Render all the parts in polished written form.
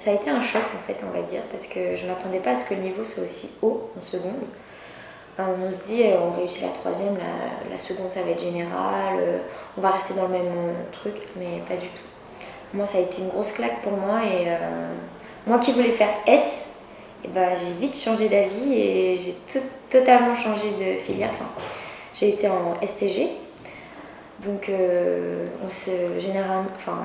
Ça a été un choc en fait, on va dire, parce que je ne m'attendais pas à ce que le niveau soit aussi haut en seconde. On se dit, on réussit la troisième, la seconde ça va être général, on va rester dans le même truc, mais pas du tout. Moi ça a été une grosse claque pour moi et moi qui voulais faire S, et ben, j'ai vite changé d'avis et j'ai totalement changé de filière. Enfin, j'ai été en STG, donc on se généralement, enfin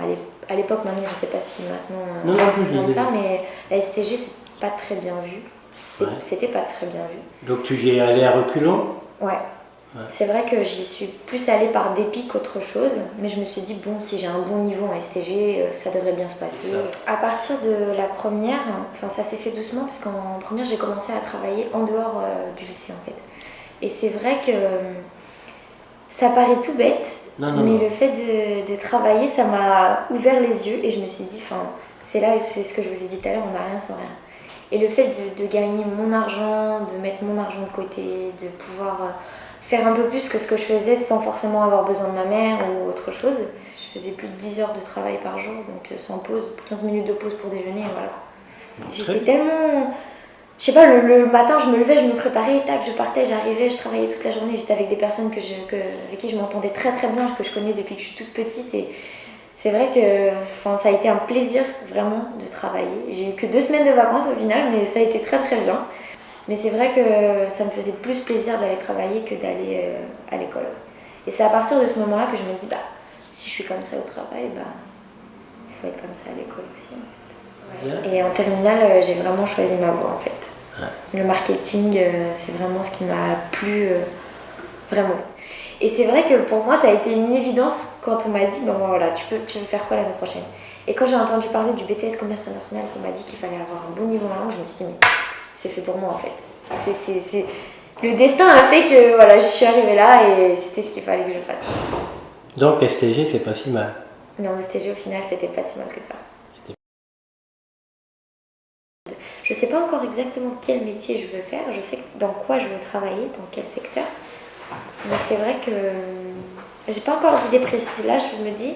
à l'époque maintenant je sais pas si maintenant c'est comme ça, mais la STG c'est pas très bien vu. C'était pas très bien vu. Donc tu y es allée à reculons? Ouais. C'est vrai que j'y suis plus allée par dépit qu'autre chose, mais je me suis dit, bon, si j'ai un bon niveau en STG, ça devrait bien se passer. À partir de la première, enfin ça s'est fait doucement, parce qu'en première, j'ai commencé à travailler en dehors du lycée, en fait. Et c'est vrai que ça paraît tout bête, mais le fait de travailler, ça m'a ouvert les yeux, et je me suis dit, enfin, c'est ce que je vous ai dit tout à l'heure, on n'a rien sans rien. Et le fait de gagner mon argent, de mettre mon argent de côté, de pouvoir faire un peu plus que ce que je faisais sans forcément avoir besoin de ma mère ou autre chose. Je faisais plus de 10 heures de travail par jour, donc sans pause, 15 minutes de pause pour déjeuner, et voilà. J'étais tellement... Je sais pas, le matin, je me levais, je me préparais, tac, je partais, j'arrivais, je travaillais toute la journée, j'étais avec des personnes avec qui je m'entendais très très bien, que je connais depuis que je suis toute petite, et c'est vrai que ça a été un plaisir vraiment de travailler. J'ai eu que 2 semaines de vacances au final, mais ça a été très très bien. Mais c'est vrai que ça me faisait plus plaisir d'aller travailler que d'aller à l'école. Et c'est à partir de ce moment-là que je me dis, bah, si je suis comme ça au travail, bah, il faut être comme ça à l'école aussi. En fait. Ouais. Et en terminale, j'ai vraiment choisi ma voie en fait. Ouais. Le marketing, c'est vraiment ce qui m'a plu vraiment. Et c'est vrai que pour moi, ça a été une évidence quand on m'a dit, bon voilà, tu veux faire quoi l'année prochaine? Et quand j'ai entendu parler du BTS Commerce International, qu'on m'a dit qu'il fallait avoir un bon niveau en langue, je me suis dit, mais c'est fait pour moi en fait. Le destin a fait que voilà, je suis arrivée là et c'était ce qu'il fallait que je fasse. Donc STG, c'est pas si mal? Non, STG au final, c'était pas si mal que ça. Je sais pas encore exactement quel métier je veux faire, je sais dans quoi je veux travailler, dans quel secteur. Mais c'est vrai que j'ai pas encore d'idée précise. Là, je me dis...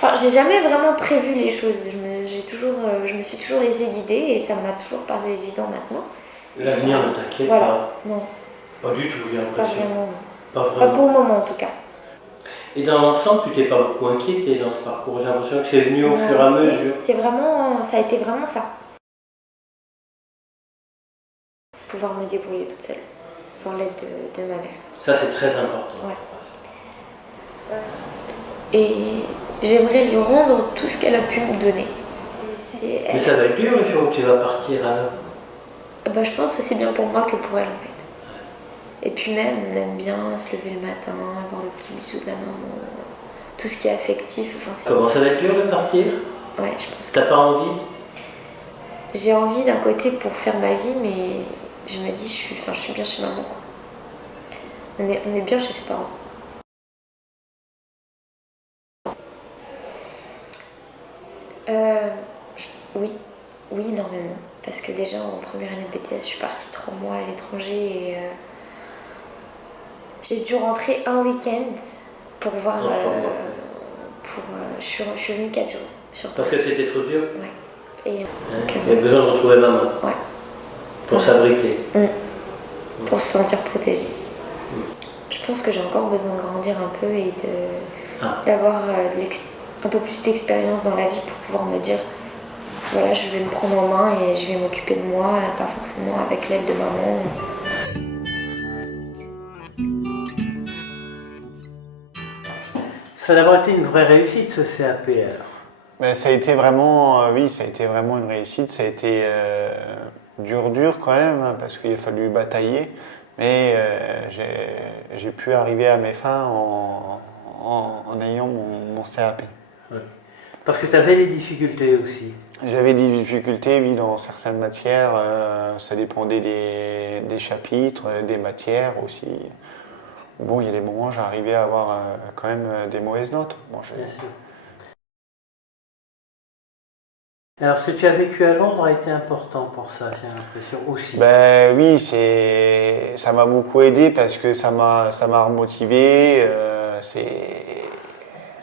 Enfin, j'ai jamais vraiment prévu les choses. Je me suis toujours laissée guider et ça m'a toujours paru évident maintenant. L'avenir ne t'inquiète pas? Non. Pas du tout, j'ai l'impression. Pas vraiment, non. Pas vraiment. Pas pour le moment, en tout cas. Et dans l'ensemble, tu t'es pas beaucoup inquiétée dans ce parcours? J'ai l'impression que c'est venu au fur et à mesure. Oui, ça a été vraiment ça. Pouvoir me débrouiller toute seule, sans l'aide de ma mère. Ça, c'est très important. Ouais. Et j'aimerais lui rendre tout ce qu'elle a pu me donner. Mais ça va être dur le jour où tu vas partir alors? Bah, je pense que c'est bien pour moi que pour elle en fait. Et puis même, on aime bien se lever le matin, avoir le petit bisou de la maman, tout ce qui est affectif. Comment ça va être dur de partir? Ouais, je pense que... T'as pas envie? J'ai envie d'un côté pour faire ma vie, mais je me dis, je suis bien chez maman. On est bien chez ses parents. Oui, énormément. Parce que déjà en première année de BTS, je suis partie 3 mois à l'étranger et j'ai dû rentrer un week-end pour voir. Je suis venue 4 jours. Parce que c'était trop dur? Ouais. Et il y a besoin de retrouver maman. Ouais. Pour s'abriter. Pour se sentir protégée. Je pense que j'ai encore besoin de grandir un peu et d'avoir un peu plus d'expérience dans la vie pour pouvoir me dire voilà, je vais me prendre en main et je vais m'occuper de moi, pas forcément avec l'aide de maman. Ça a d'abord été une vraie réussite ce CAP alors? Mais ça a été vraiment, ça a été vraiment une réussite. Ça a été dur quand même parce qu'il a fallu batailler. Mais j'ai pu arriver à mes fins en ayant mon CAP. Ouais. Parce que tu avais des difficultés aussi. J'avais des difficultés, oui, dans certaines matières. Ça dépendait des chapitres, des matières aussi. Bon, il y a des moments où j'arrivais à avoir quand même des mauvaises notes. Bon, bien sûr. Alors, ce que tu as vécu à Londres a été important pour ça, j'ai l'impression aussi. Ben oui, ça m'a beaucoup aidé parce que ça m'a remotivé.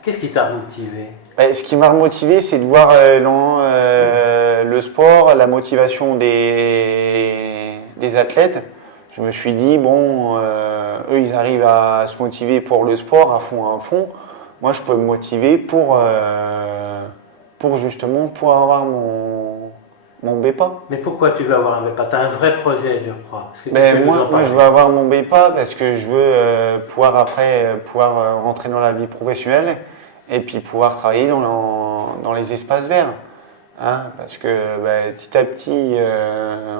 Qu'est-ce qui t'a remotivé? Ben, ce qui m'a remotivé, c'est de voir le sport, la motivation des athlètes, je me suis dit, bon, eux, ils arrivent à se motiver pour le sport à fond. Moi, je peux me motiver pour justement pour avoir mon BEPA. Mais pourquoi tu veux avoir un BEPA? Tu as un vrai projet, je crois. Moi, je veux avoir mon BEPA parce que je veux pouvoir rentrer dans la vie professionnelle et puis pouvoir travailler dans les espaces verts. Hein, parce que petit à petit,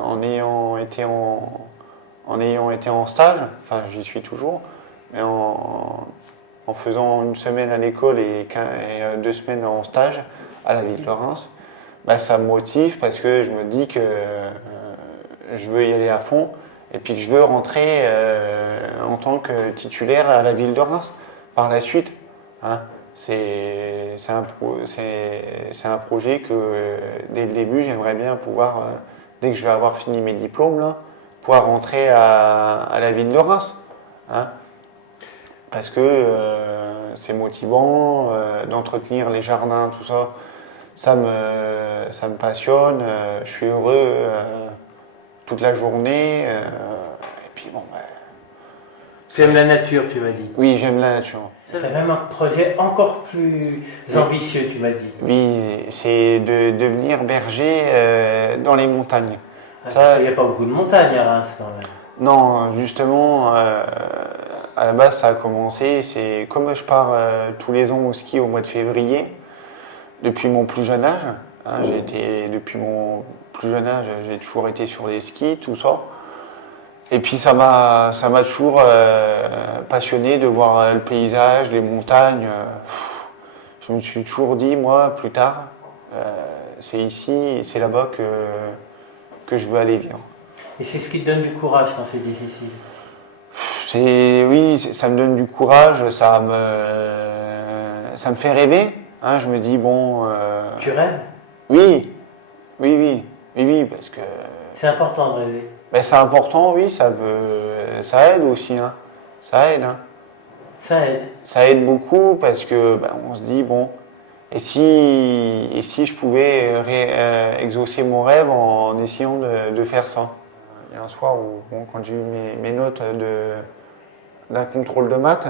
en ayant été en stage, enfin j'y suis toujours, mais en faisant une semaine à l'école et 2 semaines en stage à la ville de Reims, ça me motive parce que je me dis que je veux y aller à fond et puis que je veux rentrer en tant que titulaire à la ville de Reims par la suite. Hein. C'est un projet que dès le début j'aimerais bien pouvoir, dès que je vais avoir fini mes diplômes, là, pouvoir rentrer à la ville de Reims. Hein. Parce que c'est motivant d'entretenir les jardins, tout ça. Ça me passionne, je suis heureux toute la journée. Et puis bon, tu aimes la nature, tu m'as dit. Oui, j'aime la nature. Tu as même un projet encore plus ambitieux, tu m'as dit. Oui, c'est de devenir berger dans les montagnes. Il n'y a pas beaucoup de montagnes à Reims quand même. Non, justement, à la base, ça a commencé. C'est comme je pars tous les ans au ski au mois de février, depuis mon plus jeune âge. Hein, depuis mon plus jeune âge, j'ai toujours été sur les skis, tout ça. Et puis ça m'a toujours passionné de voir le paysage, les montagnes. Je me suis toujours dit, moi, plus tard, c'est ici et c'est là-bas que je veux aller vivre. Et c'est ce qui te donne du courage quand c'est difficile? Oui, ça me donne du courage, ça me fait rêver. Hein, je me dis, bon... Tu rêves? Oui, parce que... C'est important de rêver. C'est important, oui, ça aide aussi. Hein. Ça aide. Hein. Ça aide. Ça aide beaucoup parce que on se dit, bon, et si je pouvais exaucer mon rêve en essayant de faire ça. Il y a un soir où, quand j'ai eu mes notes d'un contrôle de maths,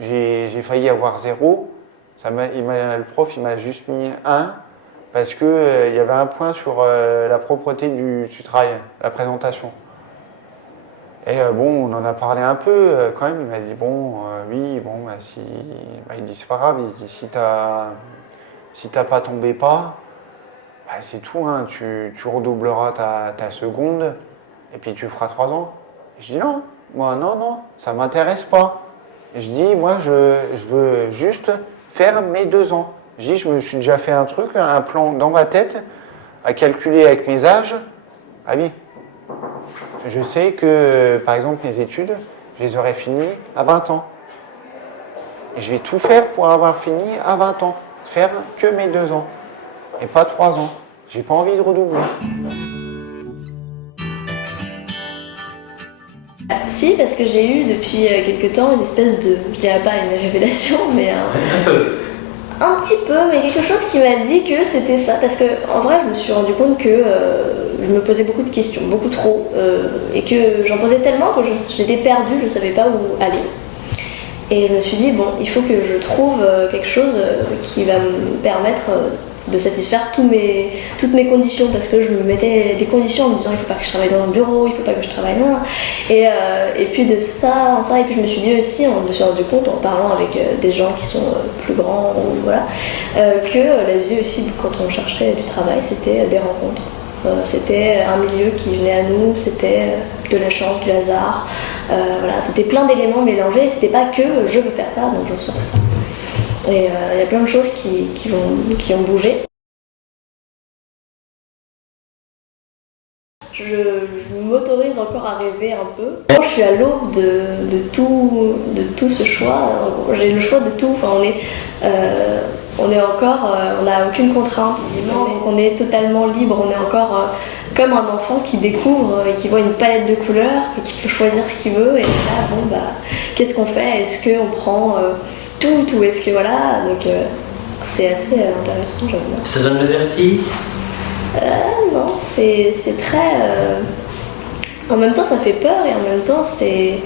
j'ai failli avoir 0. Le prof il m'a juste mis 1 parce qu'il y avait un point sur la propreté du travail, la présentation. Et on en a parlé un peu quand même. Il m'a dit, oui, il dit, c'est pas grave, il dit, si t'as pas tombé pas, c'est tout, hein, tu redoubleras ta seconde et puis tu feras 3 ans. Et je dis non, non, ça m'intéresse pas. Et je dis, moi, je veux juste faire mes 2 ans. Je dis, je me suis déjà fait un plan dans ma tête, à calculer avec mes âges. Ah oui, je sais que, par exemple, mes études, je les aurais finies à 20 ans. Et je vais tout faire pour avoir fini à 20 ans. Faire que mes 2 ans. Et pas 3 ans. J'ai pas envie de redoubler. Si, parce que j'ai eu depuis quelque temps une espèce de, je dirais pas une révélation, mais un petit peu, mais quelque chose qui m'a dit que c'était ça. Parce que en vrai, je me suis rendu compte que je me posais beaucoup de questions, beaucoup trop, et que j'en posais tellement que j'étais perdue, je savais pas où aller. Et je me suis dit, bon, il faut que je trouve quelque chose qui va me permettre de satisfaire toutes mes conditions, parce que je me mettais des conditions en me disant il faut pas que je travaille dans un bureau, il faut pas que je travaille là. Et puis de ça, et puis je me suis dit aussi, je me suis rendu compte en parlant avec des gens qui sont plus grands, voilà, que la vie aussi, quand on cherchait du travail, c'était des rencontres. C'était un milieu qui venait à nous, c'était de la chance, du hasard, voilà, c'était plein d'éléments mélangés, et c'était pas que je veux faire ça, donc je ferai ça. Et il y a plein de choses qui ont bougé. Je m'autorise encore à rêver un peu. Je suis à l'aube de tout ce choix. J'ai le choix de tout. Enfin, on est encore, on n'a aucune contrainte. On est totalement libre. On est encore comme un enfant qui découvre et qui voit une palette de couleurs et qui peut choisir ce qu'il veut. Et là, qu'est-ce qu'on fait? Est-ce qu'on prend tout, est-ce que voilà, donc c'est assez intéressant, j'aime bien. Ça donne le vertige? Non, c'est très... En même temps, ça fait peur et en même temps, c'est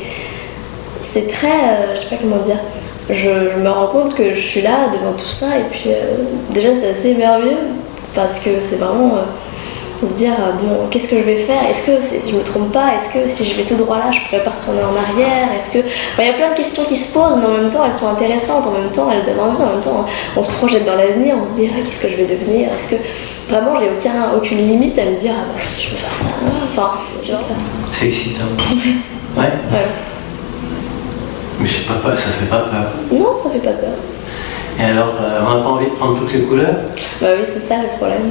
très... je sais pas comment dire. Je me rends compte que je suis là devant tout ça et puis déjà c'est assez merveilleux parce que c'est vraiment se dire bon, qu'est-ce que je vais faire? Est-ce que je me trompe pas? Est-ce que si je vais tout droit là, je pourrais pas retourner en arrière? Est-ce que... Enfin, il y a plein de questions qui se posent, mais en même temps elles sont intéressantes, en même temps elles donnent envie, en même temps on se projette dans l'avenir, on se dit ah, qu'est-ce que je vais devenir? Est-ce que vraiment j'ai aucune limite à me dire ah bah si je veux faire ça, enfin je vais faire ça. C'est excitant. Ouais. Ouais. Mais c'est pas peur, ça fait pas peur. Non, ça fait pas peur. Et alors, on n'a pas envie de prendre toutes les couleurs? Bah oui, c'est ça le problème.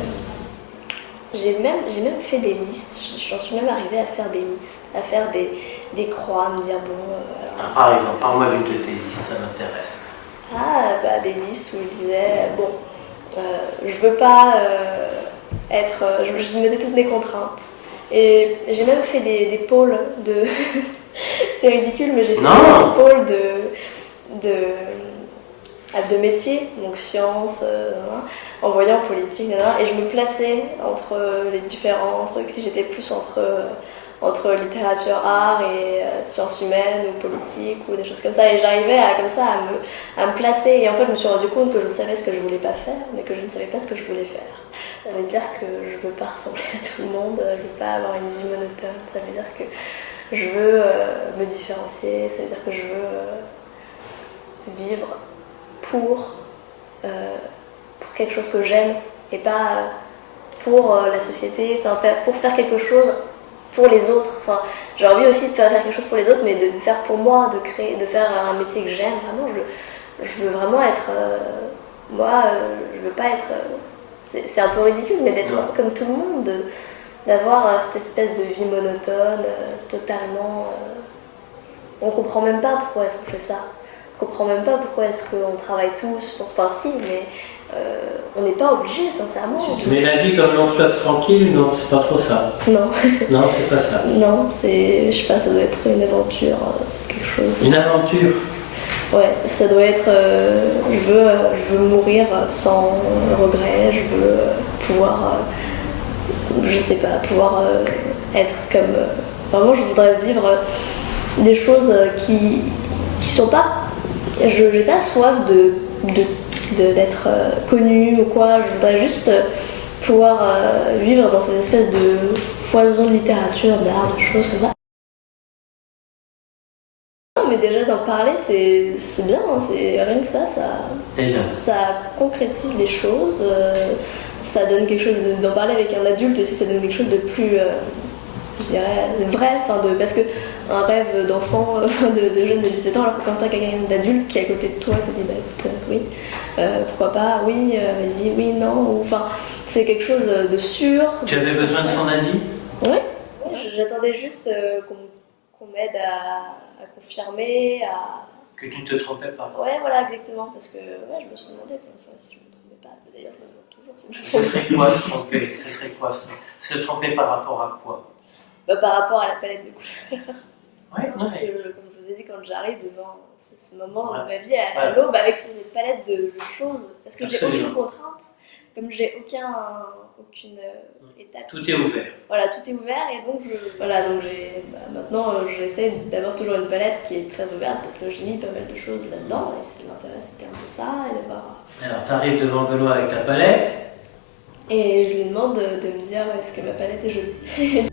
J'ai même fait des listes, j'en suis même arrivée à faire des listes, à faire des croix, à me dire bon... Alors, par exemple, parle-moi d'une de tes listes, ça m'intéresse. Ah, bah des listes où je disais, bon, je veux pas être... je mettais toutes mes contraintes. Et j'ai même fait des pôles de... C'est ridicule, mais j'ai fait des pôles de métiers, donc sciences, en voyant politique, et je me plaçais entre les différents trucs, si j'étais plus entre littérature, art et sciences humaines ou politique ou des choses comme ça, et j'arrivais à me placer, et en fait je me suis rendu compte que je savais ce que je voulais pas faire, mais que je ne savais pas ce que je voulais faire. Ça veut dire que je veux pas ressembler à tout le monde, je veux pas avoir une vie monotone, ça veut dire que je veux me différencier, ça veut dire que je veux vivre pour quelque chose que j'aime et pas pour la société, pour faire quelque chose pour les autres. Enfin, j'ai envie aussi de faire quelque chose pour les autres, mais de faire pour moi, de faire un métier que j'aime. Vraiment, je veux vraiment être... je veux pas être... c'est un peu ridicule, mais d'être comme tout le monde, d'avoir cette espèce de vie monotone, totalement... on comprend même pas pourquoi est-ce qu'on fait ça. On comprend même pas pourquoi est-ce qu'on travaille tous. Enfin si, mais on n'est pas obligé, sincèrement. Mais la vie comme long fleuve tranquille, non, c'est pas trop ça. Non. Non, c'est pas ça. Non, c'est... je sais pas, ça doit être une aventure, quelque chose. Une aventure? Ouais, ça doit être... je veux mourir sans regret, je veux pouvoir... je sais pas, pouvoir être comme... vraiment, je voudrais vivre des choses qui sont pas... Je n'ai pas soif d'être connue ou quoi, je voudrais juste pouvoir vivre dans cette espèce de foison de littérature, d'art, de choses comme ça. Non, mais déjà d'en parler, c'est bien, hein, c'est rien que ça concrétise les choses, ça donne quelque chose d'en parler avec un adulte aussi, ça donne quelque chose de plus... je dirais vrai, parce que un rêve d'enfant, de jeune de 17 ans, alors que quand t'as quelqu'un d'adulte qui est à côté de toi, qui te dit bah écoute, oui, pourquoi pas, oui, vas-y, oui, non, enfin, c'est quelque chose de sûr. Tu avais besoin de son avis? Oui, j'attendais juste qu'on m'aide à confirmer, à... Que tu ne te trompais pas? Ouais, voilà, exactement, parce que je me suis demandé plein de fois si je me trompais pas, d'ailleurs je me demande toujours si je me trompais. Ce serait quoi se tromper? Ce serait quoi se tromper par rapport à quoi? Par rapport à la palette de couleurs. Ouais, parce que, comme je vous ai dit, quand j'arrive devant ce moment de ma vie à l'aube, avec cette palette de choses, parce que j'ai aucune contrainte, comme j'ai aucune étape. Tout est ouvert. Voilà, tout est ouvert, et donc maintenant j'essaie d'avoir toujours une palette qui est très ouverte, parce que je lis pas mal de choses là-dedans, et ce qui m'intéresse c'était un peu ça, et de voir... Alors tu arrives devant Benoît avec ta palette. Et je lui demande de me dire est-ce que ma palette est jolie.